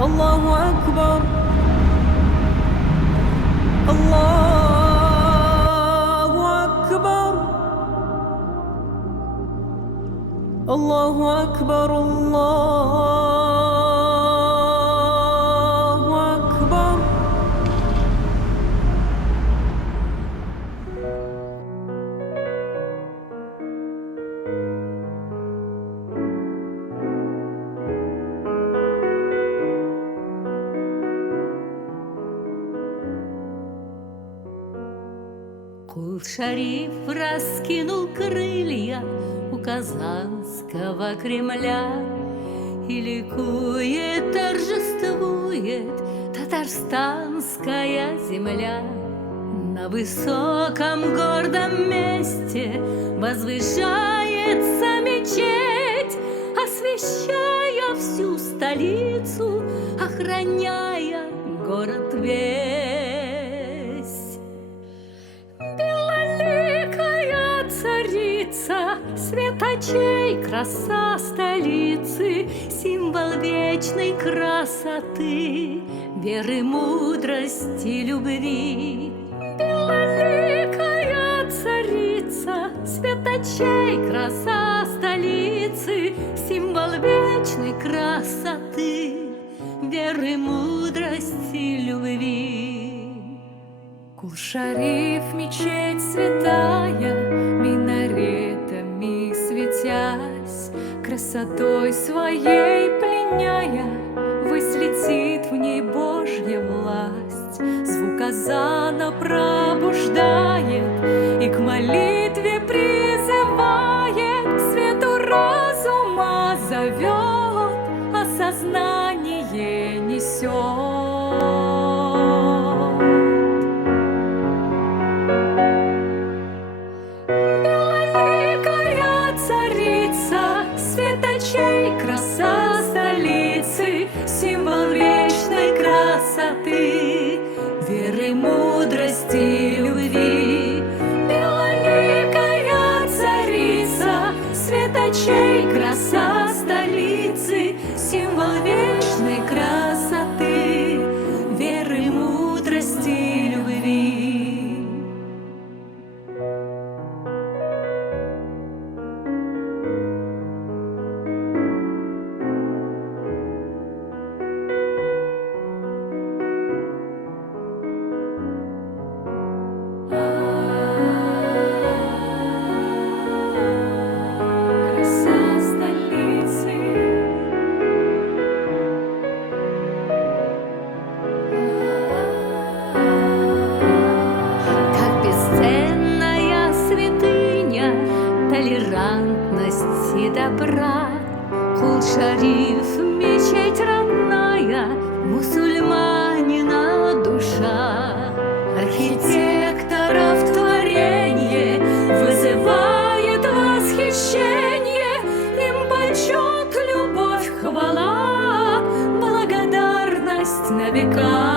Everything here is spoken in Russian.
الله أكبر الله أكبر الله أكبر الله أكبر. Кул-Шариф раскинул крылья у Казанского Кремля, и ликует, торжествует татарстанская земля. На высоком гордом месте возвышается мечеть, освещая всю столицу, охраняя город весь. Белоликая царица, свет очей, краса столицы, символ вечной красоты, веры, мудрости, любви. Белоликая царица, свет очей, краса столицы, символ вечной красоты, веры, мудрости, любви. Кул-Шариф, мечеть святая, минаретами светясь, красотой своей пленяя, ввысь летит в ней Божья власть. Звук азана пробуждает и к молитве призывает, к свету разума зовет, осознание несет. Краса столицы, символ вечной красоты, веры, мудрости, любви. Белоликая царица, свет очей, краса столицы, символ вечной красоты, веры, мудрости, любви. Толерантности добра, Кул-Шариф, мечеть родная, мусульманина душа. Архитекторов творенье вызывает восхищение, им почет, любовь, хвала, благодарность на века.